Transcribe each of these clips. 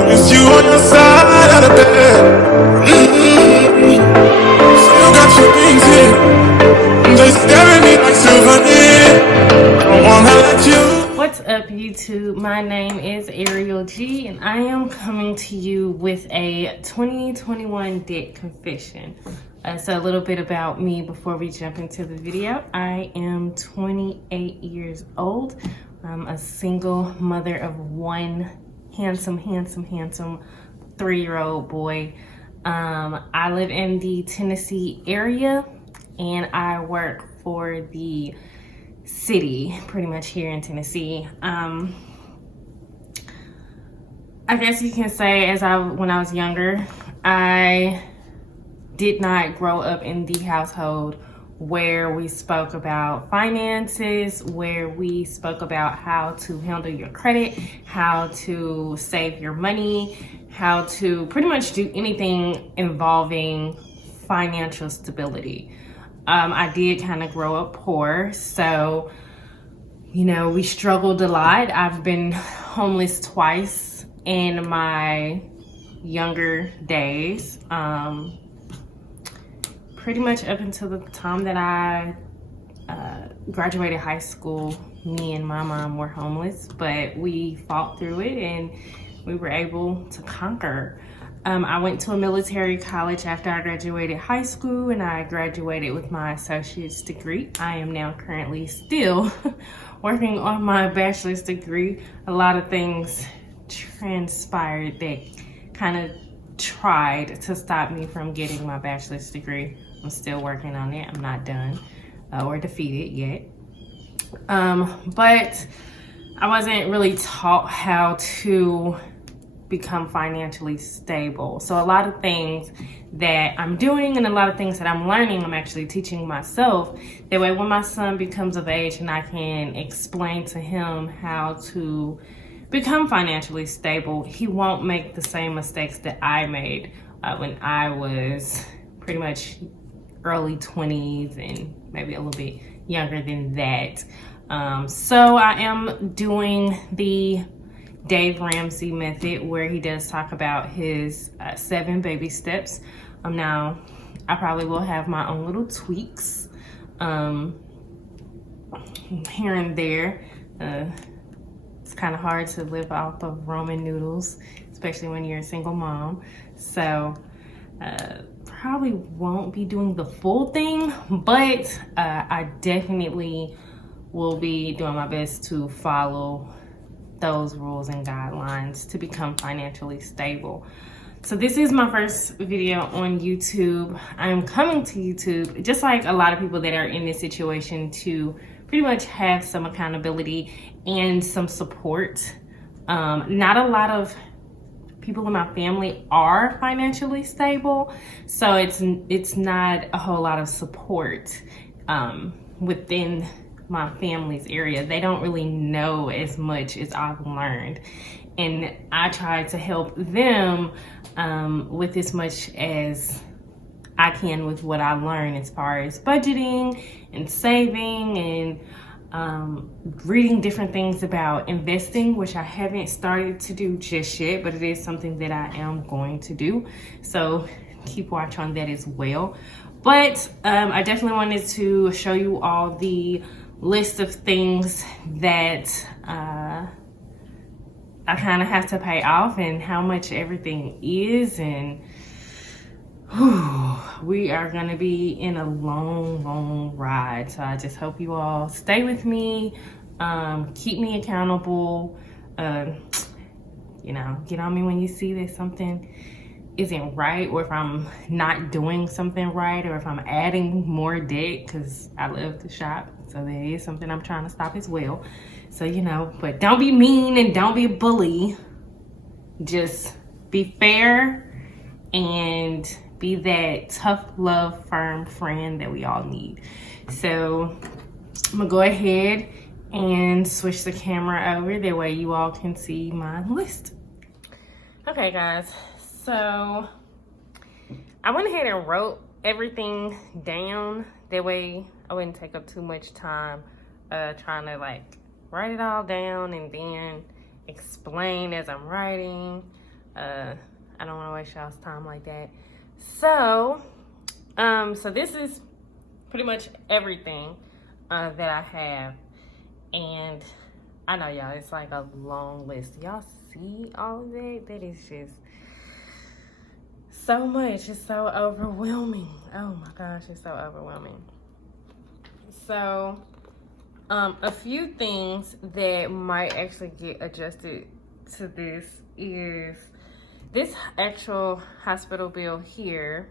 miss you on your side of the bed. So you got your wings here. They stare at me like souvenir. I don't wanna let you. What's up, YouTube? My name is Ariel G, and I am coming to you with a 2021 debt confession. So a little bit about me before we jump into the video. I am 28 years old. I'm a single mother of one handsome 3-year-old boy. I live in the Tennessee area, and I work for the city pretty much here in Tennessee. I guess you can say when I was younger, I did not grow up in the household where we spoke about finances, where we spoke about how to handle your credit, how to save your money, how to pretty much do anything involving financial stability. I did kind of grow up poor, so, you know, we struggled a lot. I've been homeless twice in my younger days. Pretty much up until the time that I graduated high school, me and my mom were homeless, but we fought through it and we were able to conquer. I went to a military college after I graduated high school, and I graduated with my associate's degree. I am now currently still working on my bachelor's degree. A lot of things transpired that kind of tried to stop me from getting my bachelor's degree. I'm still working on it. I'm not done or defeated yet. But I wasn't really taught how to become financially stable. So a lot of things that I'm doing and a lot of things that I'm learning, I'm actually teaching myself. That way when my son becomes of age and I can explain to him how to become financially stable, he won't make the same mistakes that I made when I was pretty much early 20s and maybe a little bit younger than that. So I am doing the Dave Ramsey method, where he does talk about his 7 baby steps. Now, I probably will have my own little tweaks here and there. It's kind of hard to live off of ramen noodles, especially when you're a single mom. So probably won't be doing the full thing, but I definitely will be doing my best to follow those rules and guidelines to become financially stable. So this is my first video on YouTube. I'm coming to YouTube, just like a lot of people that are in this situation, to pretty much have some accountability and some support. Not a lot of people in my family are financially stable, so it's not a whole lot of support within my family's area. They don't really know as much as I've learned, and I try to help them with as much as I can with what I learned as far as budgeting and saving and reading different things about investing, which I haven't started to do just yet, but it is something that I am going to do. So keep watch on that as well. But I definitely wanted to show you all the list of things that I kind of have to pay off and how much everything is, and we are going to be in a long ride. So I just hope you all stay with me, keep me accountable, you know, get on me when you see that something isn't right, or if I'm not doing something right, or if I'm adding more debt, because I love to shop. So that is something I'm trying to stop as well. So, you know, but don't be mean and don't be a bully. Just be fair and be that tough love, firm friend that we all need. So I'm gonna go ahead and switch the camera over. That way you all can see my list. Okay, guys. So I went ahead and wrote everything down. That way I wouldn't take up too much time trying to like write it all down and then explain as I'm writing. I don't want to waste y'all's time like that. So, so this is pretty much everything that I have. And I know, y'all, it's like a long list. Y'all see all of that? That is just so much. It's so overwhelming. Oh my gosh, it's so overwhelming. So, a few things that might actually get adjusted to this is this actual hospital bill here.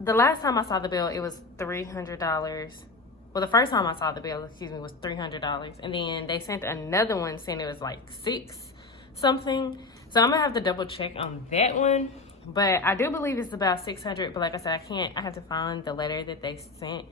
The last time I saw the bill, it was $300. Well, the first time I saw the bill, was $300. And then they sent another one saying it was like $6 something. So I'm gonna have to double check on that one. But I do believe it's about $600. But like I said, I have to find the letter that they sent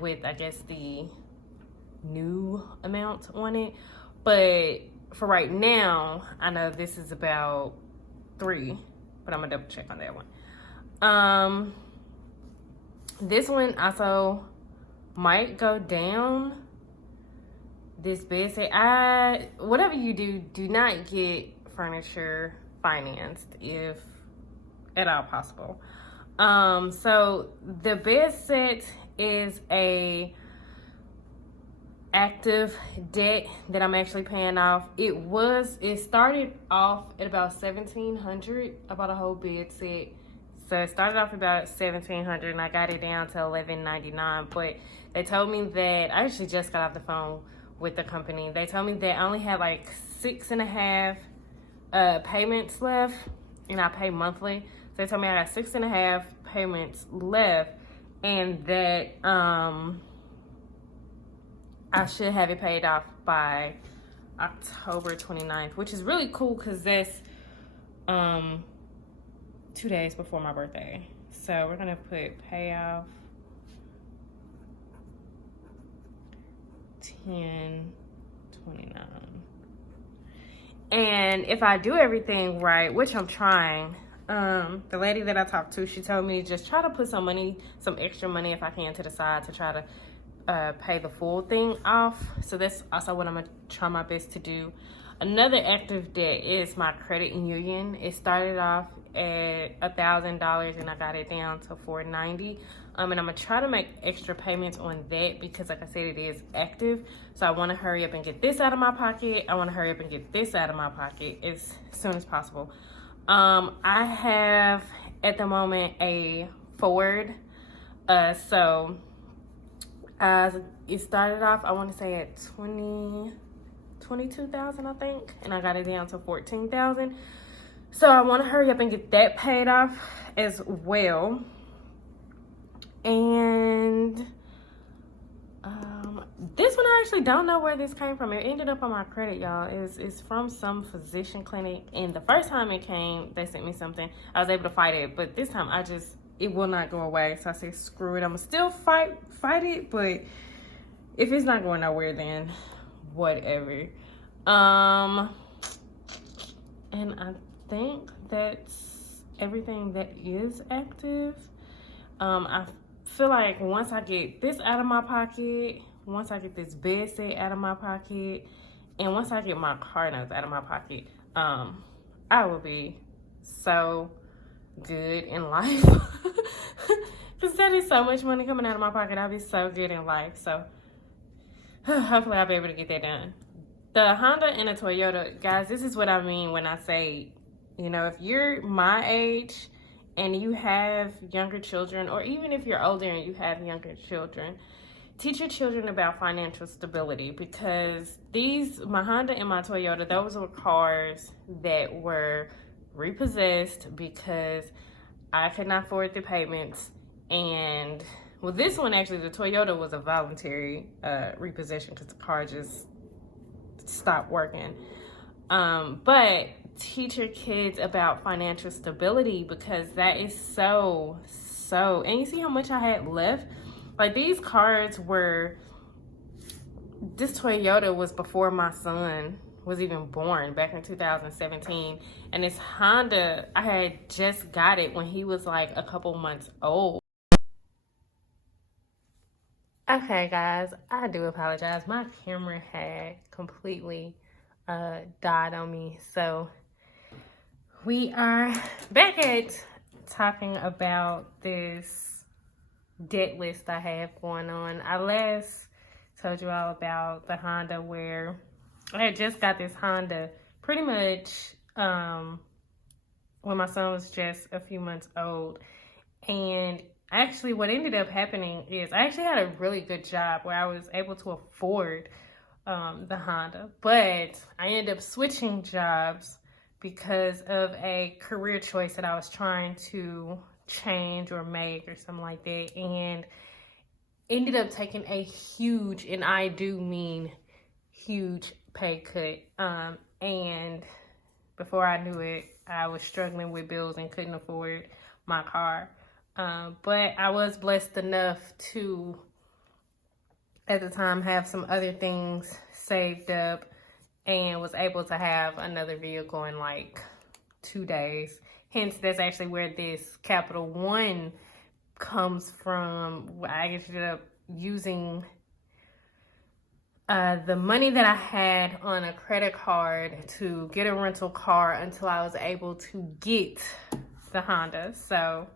with, I guess, the new amount on it. But for right now, I know this is about $3, but I'm gonna double check on that one. This one also might go down. This bed set, whatever you do not get furniture financed if at all possible. So the bed set is a active debt that I'm actually paying off. It started off at about $1,700. I bought a whole bed set. So it started off about $1,700 and I got it down to $1,199. But they told me that I actually just got off the phone with the company. They told me that I only had like 6.5 payments left, and I pay monthly. So they told me I got 6.5 payments left, and that I should have it paid off by October 29th, which is really cool because that's 2 days before my birthday. So we're gonna put payoff 10/29. And if I do everything right, which I'm trying, the lady that I talked to, she told me just try to put some extra money if I can to the side to try to pay the full thing off. So that's also what I'm gonna try my best to do. Another active debt is my credit union. It started off at $1,000 and I got it down to $490. And I'm gonna try to make extra payments on that because, like I said, it is active. So I want to hurry up and get this out of my pocket. I want to hurry up and get this out of my pocket as soon as possible. I have at the moment a Ford. So it started off, I want to say at 22,000, I think, and I got it down to 14,000. So I want to hurry up and get that paid off as well. And this one, I actually don't know where this came from. It ended up on my credit, y'all. It's from some physician clinic, and the first time it came, they sent me something. I was able to fight it, but this time it will not go away. So I said, screw it. I'm gonna still fight it, but if it's not going nowhere, then whatever. And I think that's everything that is active. I feel like once I get this out of my pocket, once I get this bed set out of my pocket, and once I get my car notes out of my pocket, I will be so good in life. Because that is so much money coming out of my pocket. I'll be so good in life. So hopefully I'll be able to get that done. The Honda and the Toyota, guys, this is what I mean when I say, you know, if you're my age and you have younger children, or even if you're older and you have younger children, teach your children about financial stability, because my Honda and my Toyota, those were cars that were repossessed because I could not afford the payments. And well, this one actually, the Toyota, was a voluntary repossession because the car just stopped working. But teach your kids about financial stability, because that is so, and you see how much I had left? Like, this Toyota was before my son was even born, back in 2017. And this Honda, I had just got it when he was like a couple months old. Okay, guys, I do apologize. My camera had completely died on me. So we are back at talking about this debt list I have going on. I last told you all about the Honda, where I had just got this Honda pretty much when my son was just a few months old. And actually what ended up happening is I actually had a really good job where I was able to afford the Honda, but I ended up switching jobs because of a career choice that I was trying to change or make or something like that, and ended up taking a huge, and I do mean huge, pay cut. And before I knew it, I was struggling with bills and couldn't afford my car. But I was blessed enough to, at the time, have some other things saved up and was able to have another vehicle in like 2 days. Hence, that's actually where this Capital One comes from. I ended up using the money that I had on a credit card to get a rental car until I was able to get the Honda. So,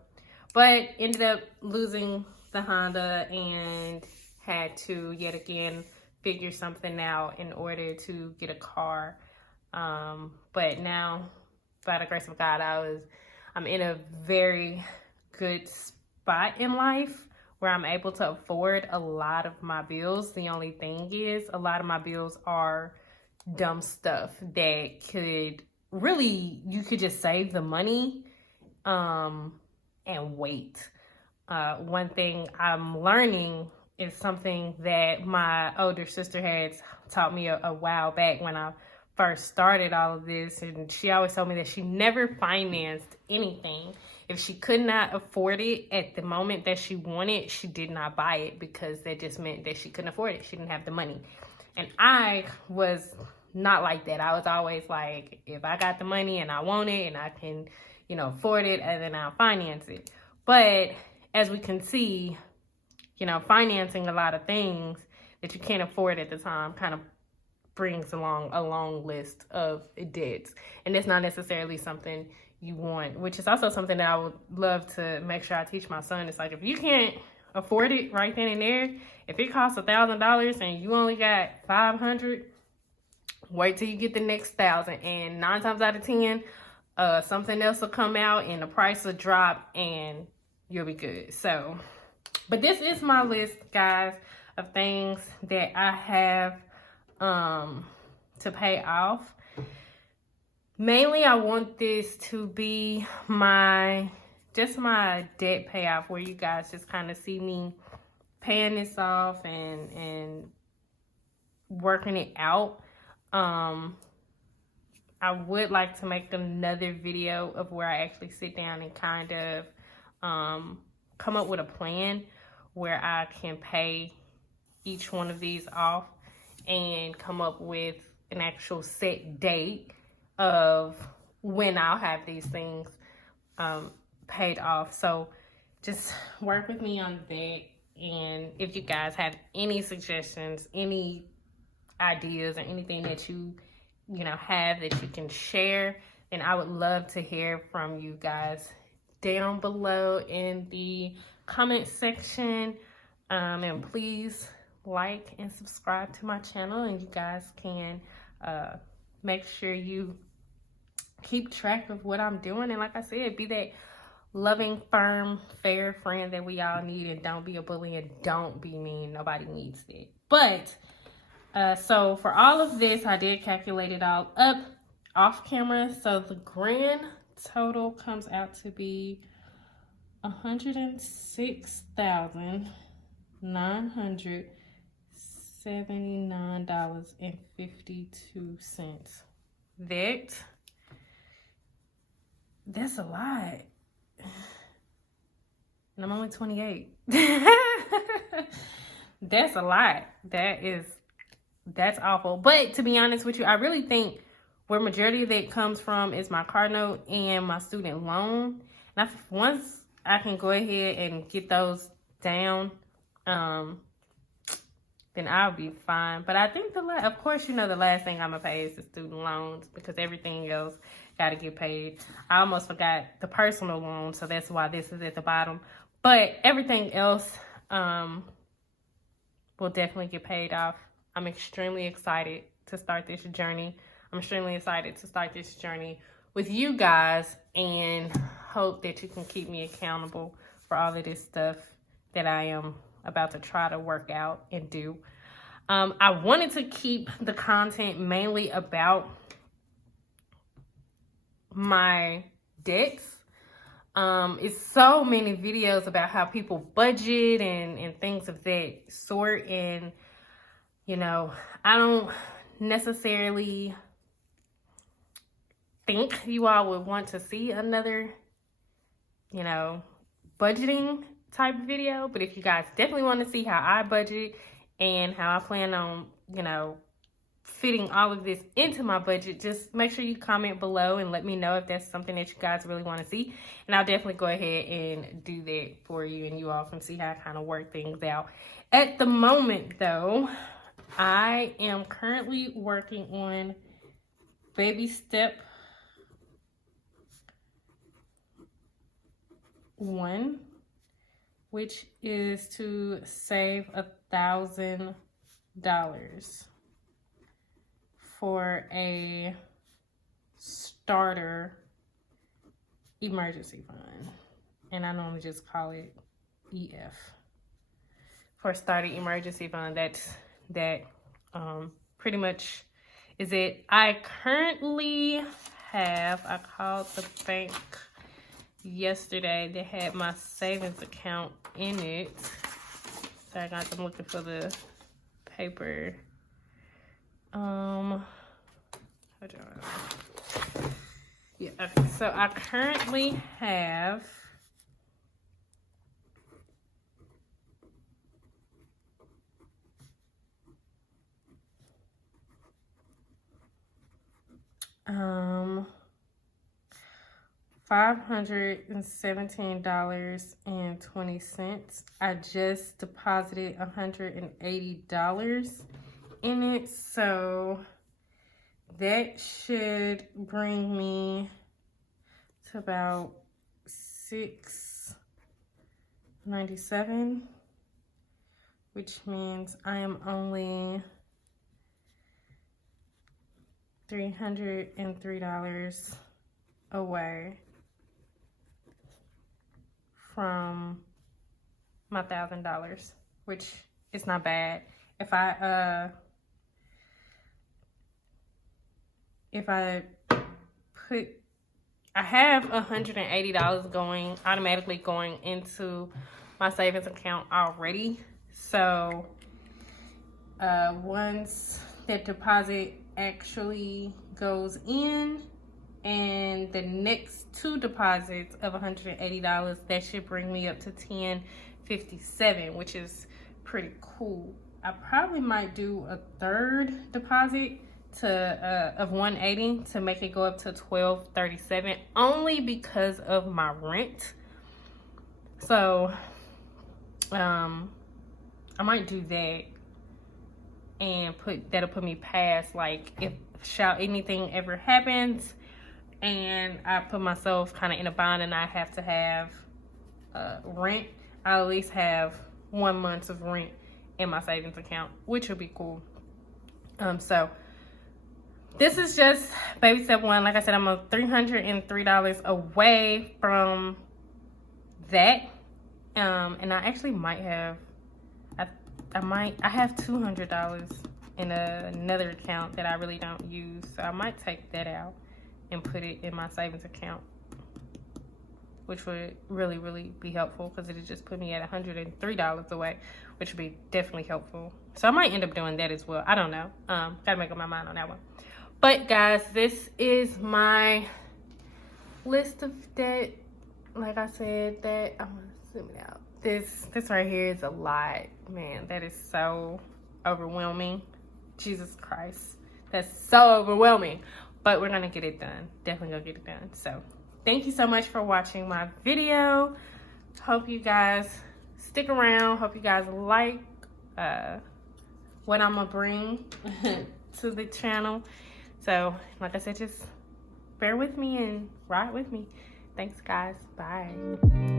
but ended up losing the Honda and had to yet again figure something out in order to get a car. But now, by the grace of God, I'm in a very good spot in life where I'm able to afford a lot of my bills. The only thing is, a lot of my bills are dumb stuff that could really, you could just save the money and wait. One thing I'm learning is something that my older sister had taught me a while back when I first started all of this. And she always told me that she never financed anything. If she could not afford it at the moment that she wanted, she did not buy it, because that just meant that she couldn't afford it. She didn't have the money. And I was not like that. I was always like, if I got the money and I want it and I can, afford it, and then I'll finance it. But as we can see, financing a lot of things that you can't afford at the time kind of brings along a long list of debts. And it's not necessarily something you want, which is also something that I would love to make sure I teach my son. It's like, if you can't afford it right then and there, if it costs $1,000 and you only got $500, wait till you get the next $1,000. And 9 times out of 10, something else will come out and the price will drop and you'll be good. So, but this is my list, guys, of things that I have to pay off. Mainly, I want this to be my debt payoff, where you guys just kind of see me paying this off and working it out. I would like to make another video of where I actually sit down and kind of come up with a plan where I can pay each one of these off and come up with an actual set date of when I'll have these things paid off. So just work with me on that. And if you guys have any suggestions, any ideas, or anything that you have that you can share, then I would love to hear from you guys down below in the comment section. And please like and subscribe to my channel, and you guys can make sure you keep track of what I'm doing. And like I said, be that loving, firm, fair friend that we all need, and don't be a bully and don't be mean. Nobody needs that. But so for all of this, I did calculate it all up off camera. So the grand total comes out to be $106,979.52. That's a lot. And I'm only 28. That's a lot. That's awful. But to be honest with you, I really think where majority of that comes from is my car note and my student loan. And once I can go ahead and get those down, then then I'll be fine. But I think of course, you know, the last thing I'm gonna pay is the student loans, because everything else gotta get paid. I almost forgot the personal loan, so that's why this is at the bottom. But everything else will definitely get paid off. I'm extremely excited to start this journey. I'm extremely excited to start this journey with you guys, and hope that you can keep me accountable for all of this stuff that I am about to try to work out and do. I wanted to keep the content mainly about my debts. It's so many videos about how people budget and things of that sort, and you know, I don't necessarily think you all would want to see another, you know, budgeting type of video. But if you guys definitely want to see how I budget and how I plan on, you know, fitting all of this into my budget, just make sure you comment below and let me know if that's something that you guys really want to see, and I'll definitely go ahead and do that for you, and you all can see how I kind of work things out. At the moment though, I am currently working on baby step 1, which is to save $1,000 for a starter emergency fund. And I normally just call it EF. For a starter emergency fund, that pretty much is it. I currently have, I called the bank yesterday, they had my savings account in it. So I got them looking for the paper. Hold on. Yeah, okay. So I currently have $517.20. I just deposited $180 in it, so that should bring me to about $697, which means I am only $303 away from my $1,000, which is not bad. If I put, I have $180 automatically going into my savings account already. So once that deposit actually goes in, and the next 2 deposits of $180, that should bring me up to $1057, which is pretty cool. I probably might do a 3rd deposit of $180 to make it go up to $1237, only because of my rent. So I might do that, and that'll put me past, like, if anything ever happens and I put myself kind of in a bind and I have to have rent, I'll at least have 1 month of rent in my savings account, which would be cool. So this is just baby step 1. Like I said, I'm $303 away from that. And I actually might have, I have $200 in another account that I really don't use. So I might take that out and put it in my savings account, which would really, really be helpful, because it would just put me at $103 away, which would be definitely helpful. So I might end up doing that as well. I don't know. Gotta make up my mind on that one. But guys, this is my list of debt. Like I said, that I'm gonna zoom it out. This right here is a lot, man. That is so overwhelming. Jesus Christ, that's so overwhelming. But we're gonna get it done. Definitely gonna get it done. So thank you so much for watching my video. Hope you guys stick around. Hope you guys like what I'm gonna bring to the channel. So like I said, just bear with me and ride with me. Thanks guys, bye.